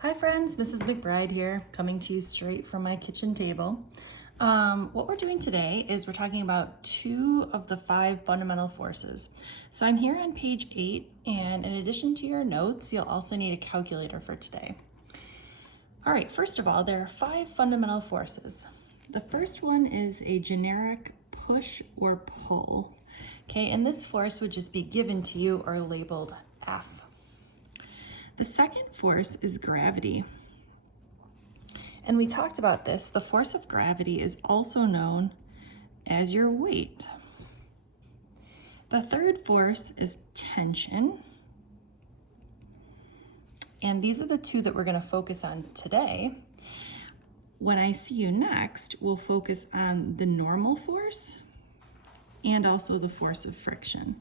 Hi friends, Mrs. McBride here, coming to you straight from my kitchen table. What we're doing today is we're talking about 2 of the 5 fundamental forces. So I'm here on page 8, and in addition to your notes, you'll also need a calculator for today. All right, first of all, there are 5 fundamental forces. The first one is a generic push or pull. Okay, and this force would just be given to you or labeled F. The second force is gravity. And we talked about this. The force of gravity is also known as your weight. The third force is tension. And these are the 2 that we're going to focus on today. When I see you next, we'll focus on the normal force and also the force of friction.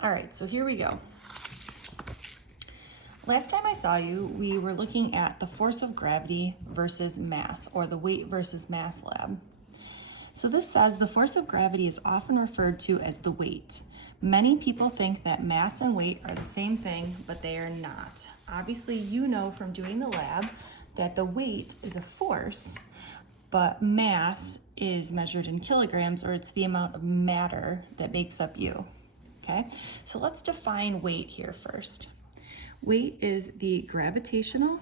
All right, so here we go. Last time I saw you, we were looking at the force of gravity versus mass, or the weight versus mass lab. So this says the force of gravity is often referred to as the weight. Many people think that mass and weight are the same thing, but they are not. Obviously, you know from doing the lab that the weight is a force, but mass is measured in kilograms, or it's the amount of matter that makes up you. Okay, so let's define weight here first. Weight is the gravitational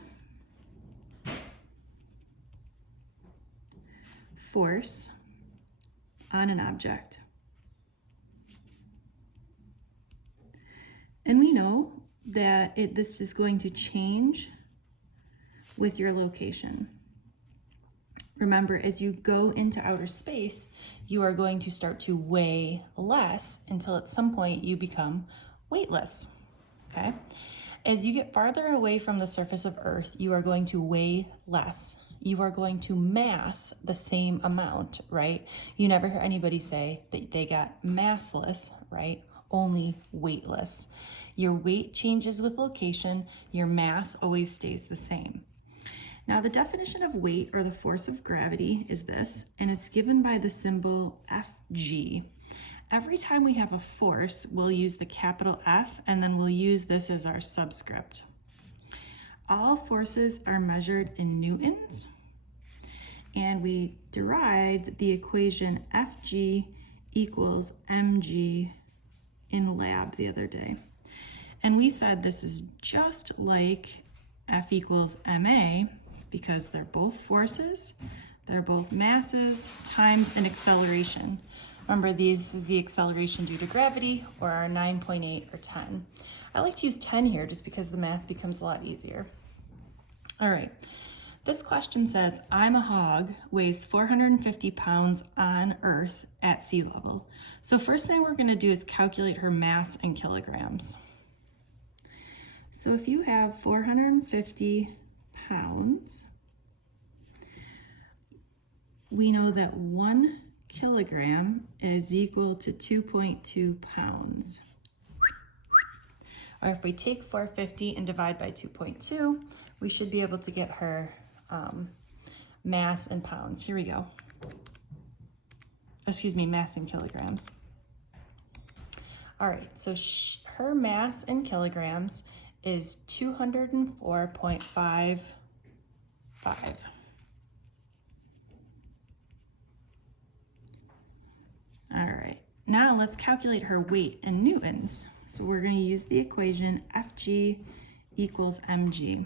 force on an object. And we know that this is going to change with your location. Remember, as you go into outer space, you are going to start to weigh less until at some point you become weightless, okay? As you get farther away from the surface of Earth, you are going to weigh less. You are going to mass the same amount, right? You never hear anybody say that they got massless, right? Only weightless. Your weight changes with location, your mass always stays the same. Now, the definition of weight, or the force of gravity, is this, and it's given by the symbol Fg. Every time we have a force, we'll use the capital F, and then we'll use this as our subscript. All forces are measured in newtons, and we derived the equation Fg equals mg in lab the other day. And we said this is just like F equals ma, because they're both forces, they're both masses times an acceleration. Remember, this is the acceleration due to gravity, or our 9.8 or 10. I like to use 10 here just because the math becomes a lot easier. All right, this question says, I'm a hog, weighs 450 pounds on Earth at sea level. So first thing we're gonna do is calculate her mass in kilograms. So if you have 450 pounds, we know that 1 kilogram is equal to 2.2 pounds. Or if we take 450 and divide by 2.2, we should be able to get her mass in pounds. Here we go. Excuse me, mass in kilograms. All right, so her mass in kilograms is 204.55. All right, now let's calculate her weight in newtons. So we're going to use the equation Fg equals mg.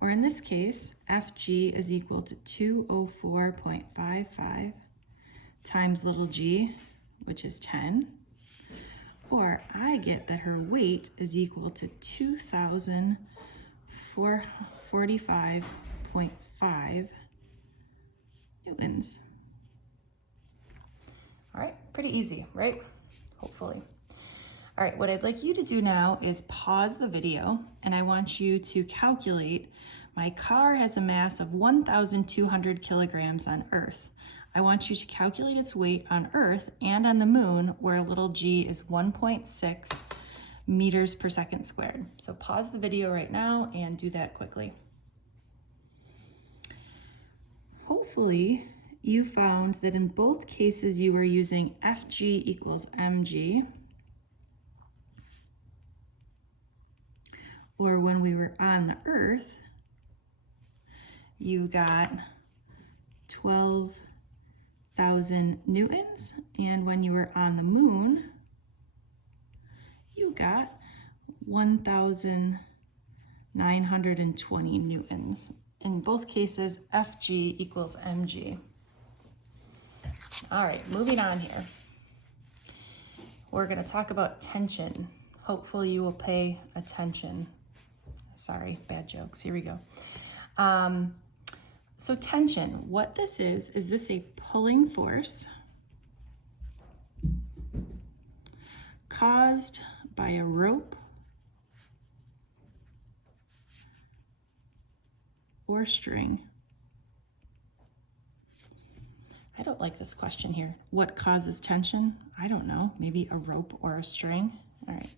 Or in this case, Fg is equal to 204.55 times little g, which is 10. Or I get that her weight is equal to 2,445.5 newtons. All right, pretty easy, right? Hopefully. All right, what I'd like you to do now is pause the video, and I want you to calculate, my car has a mass of 1,200 kilograms on Earth. I want you to calculate its weight on Earth and on the moon, where little g is 1.6 meters per second squared. So pause the video right now and do that quickly. Hopefully, you found that in both cases you were using Fg equals mg, or when we were on the Earth, you got 12,000 newtons, and when you were on the moon, you got 1,920 newtons. In both cases, Fg equals mg. All right, moving on here. We're going to talk about tension. Hopefully you will pay attention. Sorry, bad jokes. Here we go. So tension, what this is this a pulling force caused by a rope or string? I don't like this question here. What causes tension? I don't know. Maybe a rope or a string. All right.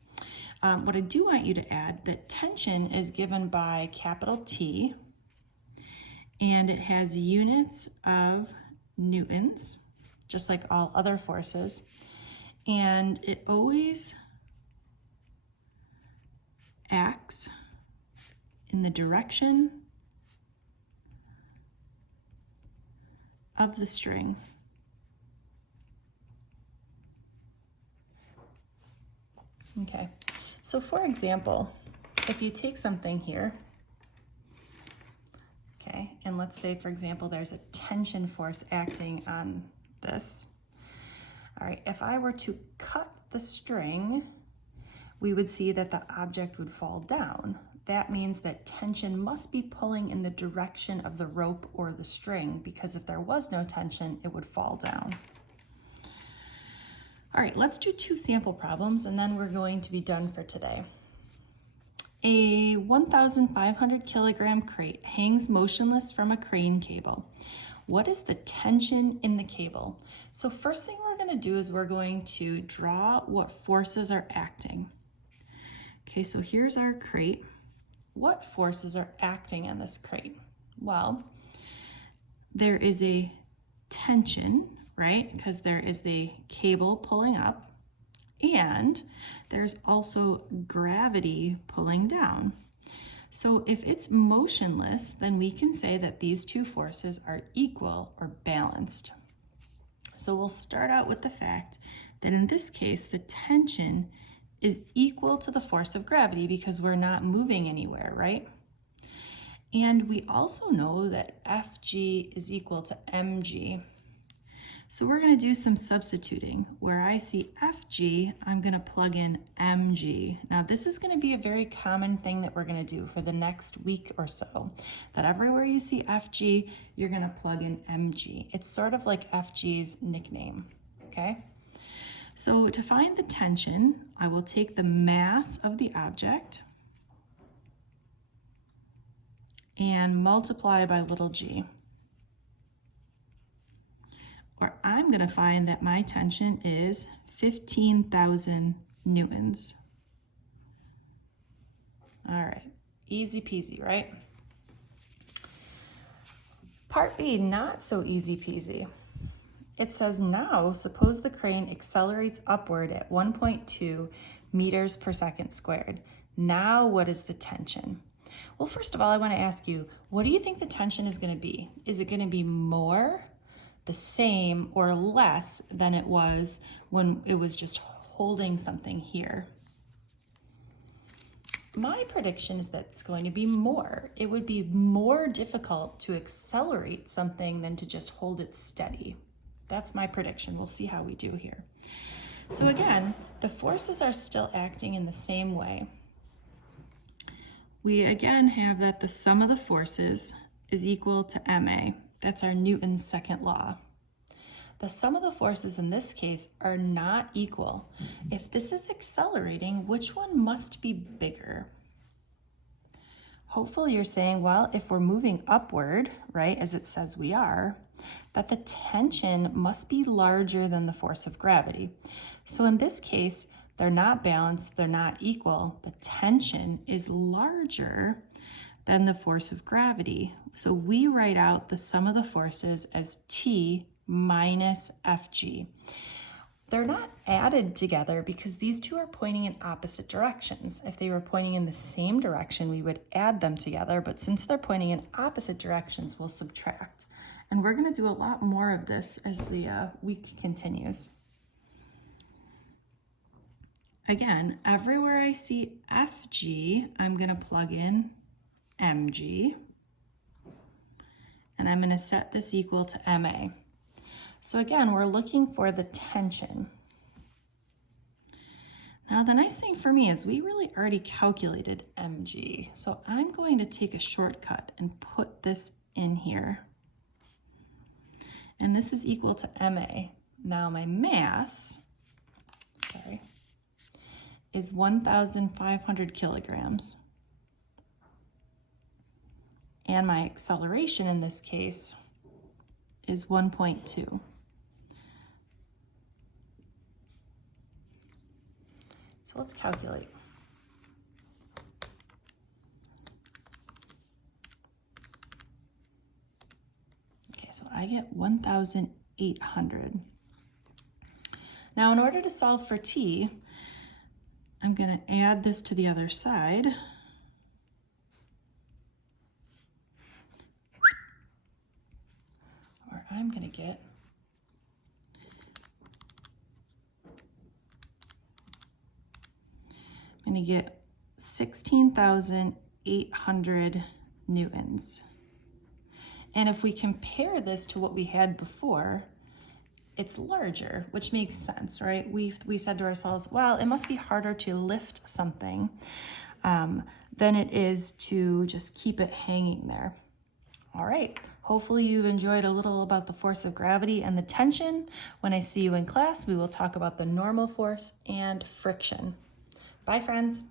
What I do want you to add, that tension is given by capital T, and it has units of newtons, just like all other forces. And it always acts in the direction of the string. Okay, so for example, if you take something here, okay, and let's say, for example, there's a tension force acting on this. All right, if I were to cut the string, we would see that the object would fall down. That means that tension must be pulling in the direction of the rope or the string, because if there was no tension, it would fall down. All right, let's do 2 sample problems, and then we're going to be done for today. A 1,500 kilogram crate hangs motionless from a crane cable. What is the tension in the cable? So first thing we're going to do is we're going to draw what forces are acting. Okay, so here's our crate. What forces are acting on this crate? Well, there is a tension, right? Because there is the cable pulling up, and there's also gravity pulling down. So if it's motionless, then we can say that these 2 forces are equal or balanced. So we'll start out with the fact that in this case, the tension is equal to the force of gravity because we're not moving anywhere, right? And we also know that Fg is equal to mg. So we're going to do some substituting. Where I see Fg, I'm going to plug in mg. Now this is going to be a very common thing that we're going to do for the next week or so, that everywhere you see Fg, you're going to plug in mg. It's sort of like Fg's nickname, okay? So to find the tension, I will take the mass of the object and multiply by little g. Or I'm going to find that my tension is 15,000 newtons. All right, easy peasy, right? Part B, not so easy peasy. It says, now suppose the crane accelerates upward at 1.2 meters per second squared. Now what is the tension? Well, first of all, I want to ask you, what do you think the tension is going to be? Is it going to be more, the same, or less than it was when it was just holding something here? My prediction is that it's going to be more. It would be more difficult to accelerate something than to just hold it steady. That's my prediction. We'll see how we do here. So again, the forces are still acting in the same way. We again have that the sum of the forces is equal to ma. That's our Newton's second law. The sum of the forces in this case are not equal. If this is accelerating, which one must be bigger? Hopefully you're saying, well, if we're moving upward, right, as it says we are, that the tension must be larger than the force of gravity. So in this case, they're not balanced, they're not equal. The tension is larger than the force of gravity. So we write out the sum of the forces as T minus Fg. they're not added together because these two are pointing in opposite directions. If they were pointing in the same direction, we would add them together, but since they're pointing in opposite directions, we'll subtract. And we're gonna do a lot more of this as the week continues. Again, everywhere I see FG, I'm gonna plug in MG, and I'm gonna set this equal to MA. So again, we're looking for the tension. Now the nice thing for me is we really already calculated MG. So I'm going to take a shortcut and put this in here. And this is equal to MA. Now my mass, is 1,500 kilograms. And my acceleration in this case is 1.2. So let's calculate. Okay, so I get 1,800. Now in order to solve for t, I'm going to add this to the other side. Or I'm going to get I'm going to get 16,800 newtons. And if we compare this to what we had before, it's larger, which makes sense, right? We said to ourselves, well, it must be harder to lift something than it is to just keep it hanging there. All right, hopefully you've enjoyed a little about the force of gravity and the tension. When I see you in class, we will talk about the normal force and friction. Bye, friends.